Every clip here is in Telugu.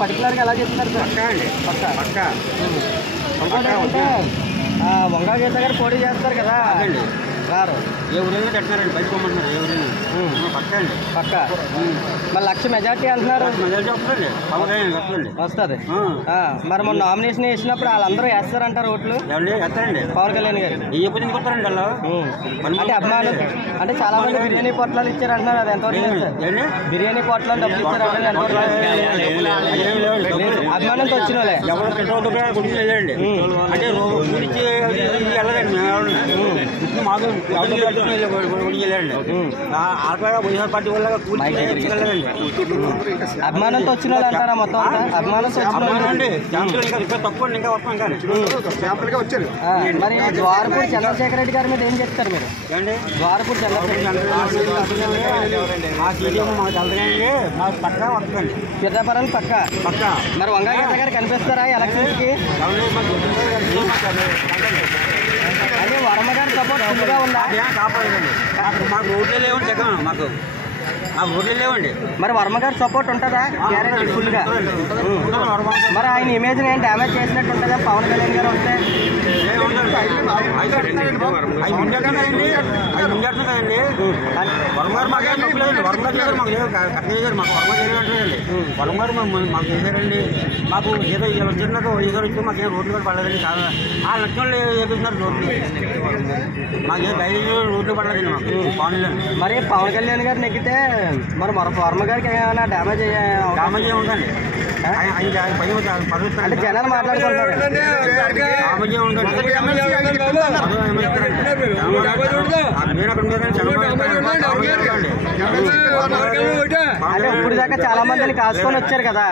పర్టికులర్గా ఎలా చెప్తున్నారు సార్? పక్కా అండి, పక్కా పక్కా. ఇంకోటి ఏంటంటే వంగా గీత గారు పోటీ చేస్తారు కదా అదండి, రారు. ఏ ఊరైనా పెట్టినారండి, బయట పొమ్మంటున్నారు. ఏ ఊరైనా పక్కా అండి, పక్కా. మరి 1,00,000 మెజార్టీ అంటున్నారు. మెజార్టీ వస్తుందండి, పవన్ వస్తుందండి. వస్తుంది. మరి మొన్న నామినేషన్ వేసినప్పుడు వాళ్ళందరూ వేస్తారంటారు ఓట్లు. ఎవరి వేస్తారండి? పవన్ కళ్యాణ్ గారు ఏ పొద్దున్న కొత్తారండి వాళ్ళు. అంటే అభిమానులు అంటే చాలా మంది బిర్యానీ పొట్లాలు ఇచ్చారు అంటున్నారు. అది ఎంతవరకు లేదు సార్? బిర్యానీ పొట్లాలు డబ్బులు ఇచ్చారంటే ఎంతవరకు అభిమానంతో వచ్చిన వాళ్ళే ఎవరు పెట్రోల్ గురించి వెళ్ళండి. అంటే గురించి వెళ్ళదండి. ఇప్పుడు మాకు గురించి వెళ్ళండి. ఆడపడ వైఎస్ఆర్ పార్టీ వల్ల వెళ్ళదండి. అభిమానంతో వచ్చిన వాళ్ళు అంటారా మొత్తం అంతా? అభిమానంతో అండి, ఇంకా తక్కువ ఇంకా వస్తాం కానీ వచ్చారు. మరి ద్వారపూడి చంద్రశేఖర్ రెడ్డి గారి మీద ఏం చెప్తారు మీరు? ఏమండి, ద్వారపూడి చంద్రశేఖర్ మాకు పక్కా వస్తుందండి. పిఠాపురం పక్కా. పక్కా. మరి వంగా గీత గారు కనిపిస్తారా ఎలక్షన్స్ కి? అంటే వర్మ గారి సపోర్ట్ ఫుల్గా ఉందా? కాపాడండి, మాకు రోడ్లే లేవండి. జగన్ మాకు రోడ్లే లేవండి. మరి వర్మ గారి సపోర్ట్ ఉంటుందా? గ్యారెంటీ ఫుల్గా. మరి ఆయన ఇమేజ్ ఏం డ్యామేజ్ చేసినట్టు ఉంటుందా పవన్ కళ్యాణ్ గారు వస్తే? వర్మ గారు మాకేం తప్పలేదండి. వర్మ గారు చేశారు, మాకు లేదు కరెక్ట్ చేశారు. మాకు వర్మ చేయాలండి. వర్మ గారు మాకు చేశారండి. మాకు ఏదో వచ్చినాక వైఎస్ఆర్ వచ్చి మాకు ఏం రోడ్లు కూడా పడలేదండి. ఆ లక్ష్యంలో ఏపిస్తున్నారు రోడ్లు. మాకేం డైలీ రోడ్లు పడలేదండి మాకు పవన్. మరి పవన్ కళ్యాణ్ గారు నెగ్గితే మరి వర్మ గారికి ఏమైనా డ్యామేజ్ ఉందండి. అంటే జనాలు మాట్లాడుకుంటారు. అంటే ఇప్పుడు దాకా చాలా మందిని కాసుకొని వచ్చారు కదా.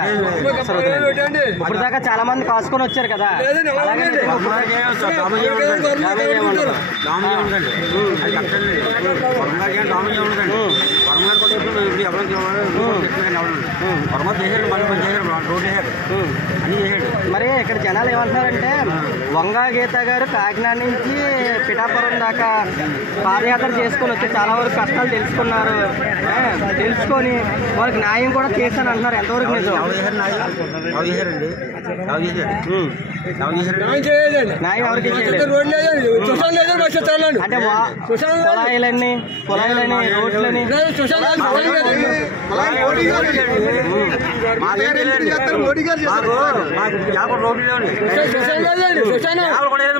ఇప్పుడు దాకా చాలా మంది కాసుకొని వచ్చారు కదా. అలాగే మరి ఇక్కడ జనాలు ఏమంటున్నారంటే వంగా గీత గారు కాకినాడ నుంచి పిఠాపురం దాకా పాదయాత్ర చేసుకొని వచ్చి చాలా వరకు కష్టాలు తెలుసుకున్నారు. తెలుసుకొని వాళ్ళకి న్యాయం కూడా చేశాను అంటున్నారు. ఎంతవరకు నిజం? న్యాయం ఎవరికి చేయలేదు. అంటే పొలాయిలన్నీ రోడ్లని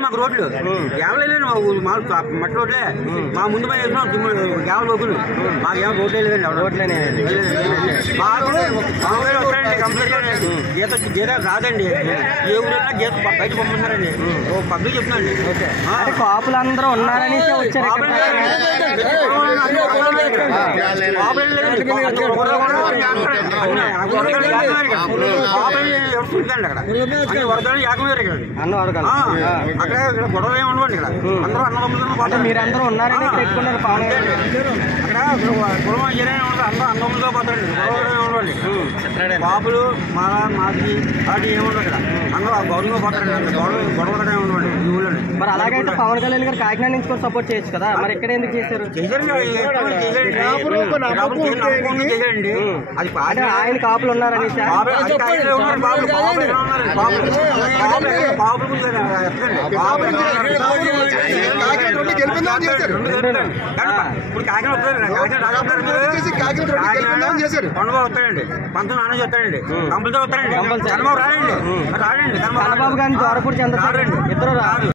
మాకు రోడ్లు మట్టి రోడ్లే. మా ముందు పై గ్యావల లోకులు మాకేమో రోడ్లే లేదండి. రోడ్లనే వస్తారండి కంప్లీట్. గీత రాదండి. ఏ ఊరైనా గీత బయట పంపిస్తున్నారండి. పబ్లిక్ చెప్తున్నాండి. అంటే కాపులు అందరూ ఉన్నారని వచ్చారు. అంటే మీరందరూ ఉన్నారని పెట్టుకున్నారు పవన్. అన్నములతో పోతారండి. బాబులు మాది అది ఏముండదు ఇక్కడ. అందరూ గౌరవంగా పోతారండి. గొడవగా ఉండండి ఈ ఊళ్ళో. మరి అలాగైతే పవన్ కళ్యాణ్ గారు కాకినాడ నుంచి కూడా సపోర్ట్ చేయొచ్చు కదా. మరి ఎక్కడ ఎందుకు చేశారు? చేశారండి. అది ఆయన కాపులు ఉన్నారని ఇప్పుడు కాకినాడ చేశారు. పండుగ వస్తాడండి, పంతులు నాన్న చెప్తాడండి, కంపల్సరీ వస్తాడండి. చంద్రబాబు రాడండి. చంద్రబాబు గారిని ద్వారపూడి చంద్రబాబు ఇద్దరు రాదు.